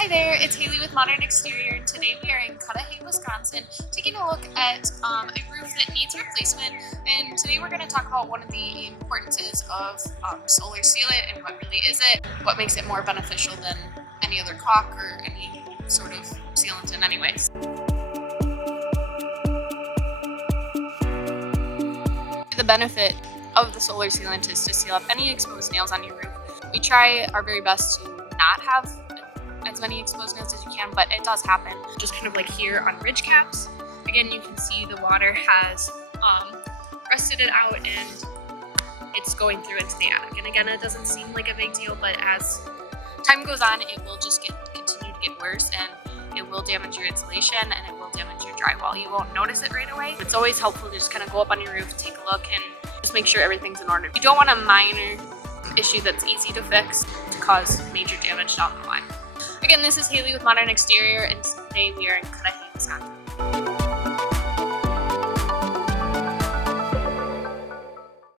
Hi there, it's Haley with Modern Exterior, and today we are in Cudahy, Wisconsin, taking a look at a roof that needs replacement. And today we're going to talk about one of the importances of solar sealant and what really is it, what makes it more beneficial than any other caulk or any sort of sealant in any way. The benefit of the solar sealant is to seal up any exposed nails on your roof. We try our very best to not have as many exposed nails as you can, but it does happen. Just kind of like here on ridge caps. Again, you can see the water has rusted it out and it's going through into the attic. And again, it doesn't seem like a big deal, but as time goes on, it will just continue to get worse, and it will damage your insulation and it will damage your drywall. You won't notice it right away. It's always helpful to just kind of go up on your roof, take a look, and just make sure everything's in order. You don't want a minor issue that's easy to fix to cause major damage down the line. Again, this is Haley with Modern Exterior, and today we are in Cudahy, Wisconsin.